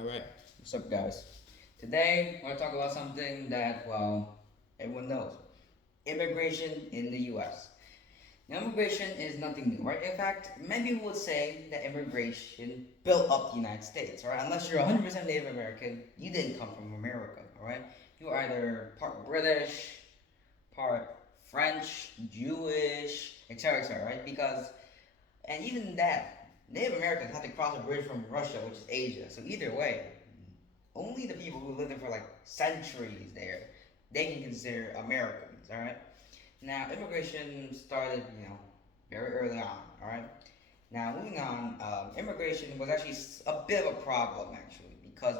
Alright, what's up, guys? Today, we're going to talk about something that, well, everyone knows immigration in the US. Now, immigration is nothing new, right? In fact, many people would say that immigration built up the United States, right? Unless you're 100% Native American, you didn't come from America, alright? You're either part British, part French, Jewish, etc., right? And even that, Native Americans had to cross a bridge from Russia, which is Asia. So either way, only the people who lived there for like centuries there, they can consider Americans. All right. Now immigration started, very early on. All right. Now moving on, immigration was actually a bit of a problem actually because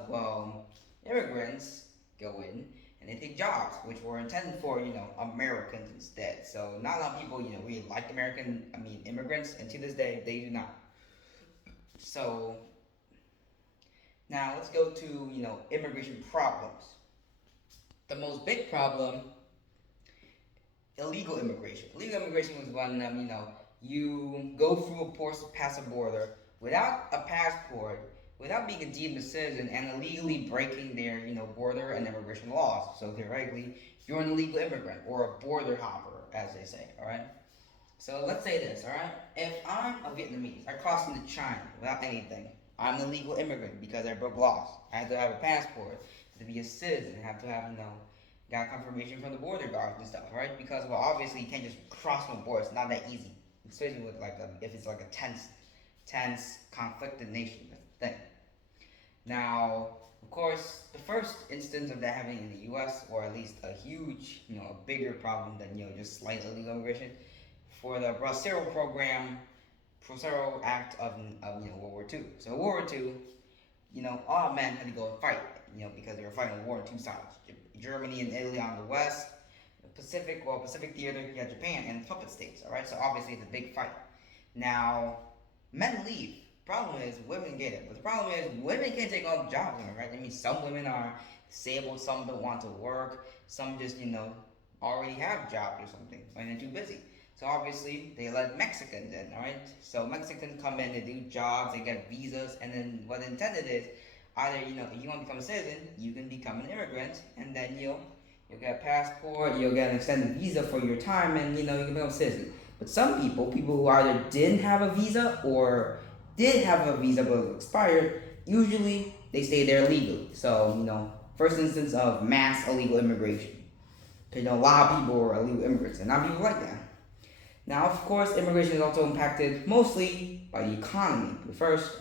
immigrants go in and they take jobs which were intended for Americans instead. So not a lot of people really like immigrants, and to this day they do not. So now let's go to immigration problems. The most big problem, illegal immigration. Illegal immigration was when you go through a ports pass a border without a passport, without being deemed a citizen, and illegally breaking their border and immigration laws. So theoretically, you're an illegal immigrant or a border hopper, as they say. All right. So let's say this. All right. If I'm a Vietnamese, I cross into China without anything. I'm an illegal immigrant because I broke laws. I have to have a passport to be a citizen. I have to have got confirmation from the border guards and stuff, right? Because obviously you can't just cross the border. It's not that easy, especially with if it's like a tense, conflicted nation thing. Now, of course, the first instance of that happening in the U.S., or at least a huge, a bigger problem than just slight illegal immigration, for the Bracero program, Bracero Act of World War II. So World War II, all men had to go and fight, because they were fighting a war on two sides. Germany and Italy on the west, Pacific theater, you had Japan and puppet states, all right? So obviously it's a big fight. Now, men leave. Problem is, women get it. But the problem is, women can't take all the jobs, right? I mean, some women are disabled, some don't want to work, some just, already have jobs or something, and they're too busy. So obviously, they let Mexicans in, all right? So Mexicans come in, they do jobs, they get visas, and then what intended is, either if you want to become a citizen, you can become an immigrant, and then you'll get a passport, you'll get an extended visa for your time, and you can become a citizen. But some people who either didn't have a visa or did have a visa but it was expired, usually they stay there legally. So first instance of mass illegal immigration. Because a lot of people are illegal immigrants, and not people like that. Now, of course, immigration is also impacted mostly by the economy. But first,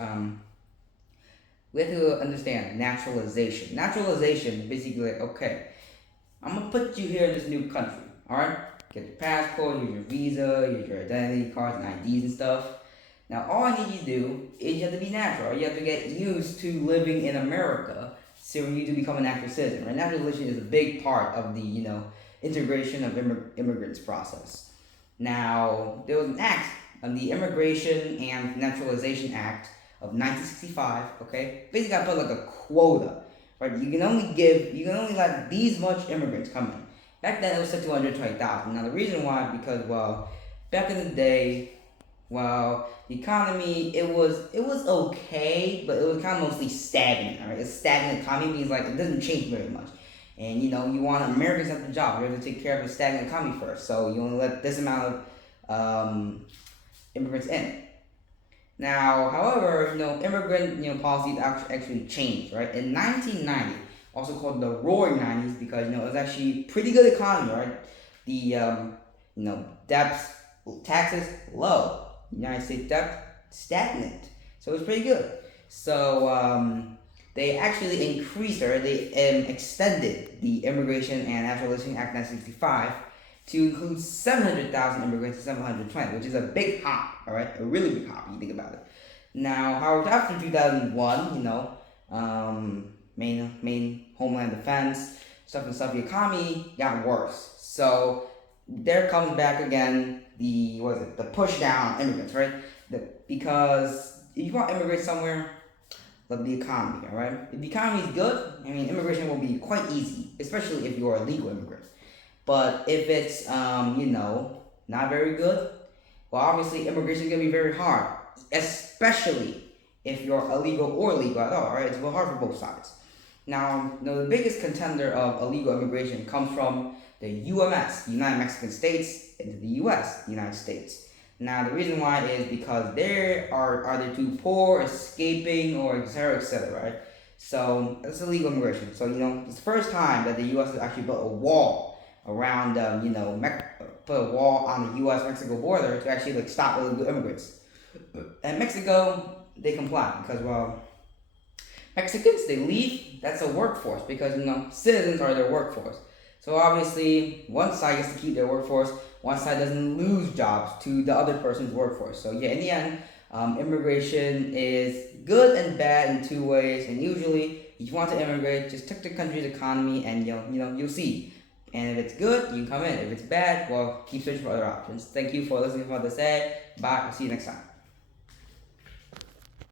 we have to understand naturalization. Naturalization is basically like, okay, I'm gonna put you here in this new country, alright? Get your passport, use your visa, use your identity cards and IDs and stuff. Now, all I need you to do is you have to be natural. You have to get used to living in America so you to become an actual citizen. Right? Naturalization is a big part of the integration of immigrants process. Now, there was an act, the Immigration and Naturalization Act of 1965. Okay, basically I put like a quota, right? You can only let these much immigrants come in. Back then it was set to 120,000. Now the reason why, because back in the day, the economy it was okay, but it was kind of mostly stagnant. Right, a stagnant economy means like it doesn't change very much. And you want Americans at the job. You have to take care of the stagnant economy first. So you only let this amount of immigrants in. Now, however, immigrant policies actually changed, right? In 1990, also called the Roaring '90s, because it was actually pretty good economy, right? The debts, taxes low, United States debt stagnant, so it was pretty good. So they actually increased, or they extended the Immigration and Naturalization Act 1965 to include 700,000 immigrants to 720, which is a big hop, all right? A really big hop, you think about it. Now, however, after 2001, main homeland defense, stuff, the economy got worse. So there comes back again the push down immigrants, right? Because if you want immigrants somewhere, love the economy, all right? If the economy is good, immigration will be quite easy, especially if you're a legal immigrant. But if it's not very good, well, obviously immigration is gonna be very hard, especially if you're illegal or legal at all, right? It's hard for both sides. Now, the biggest contender of illegal immigration comes from the UMS, United Mexican States, into the US, the United States. Now, the reason why is because they are either too poor, escaping, or etc., right? So, that's illegal immigration. So, it's the first time that the US has actually built a wall around, put a wall on the US-Mexico border to actually, stop illegal immigrants. And Mexico, they comply because, well, Mexicans, they leave, that's a workforce because, citizens are their workforce. So obviously, one side gets to keep their workforce, one side doesn't lose jobs to the other person's workforce. So yeah, in the end, immigration is good and bad in two ways. And usually, if you want to immigrate, just check the country's economy and you'll see. And if it's good, you can come in. If it's bad, well, keep searching for other options. Thank you for listening to what to say. Bye. I'll see you next time.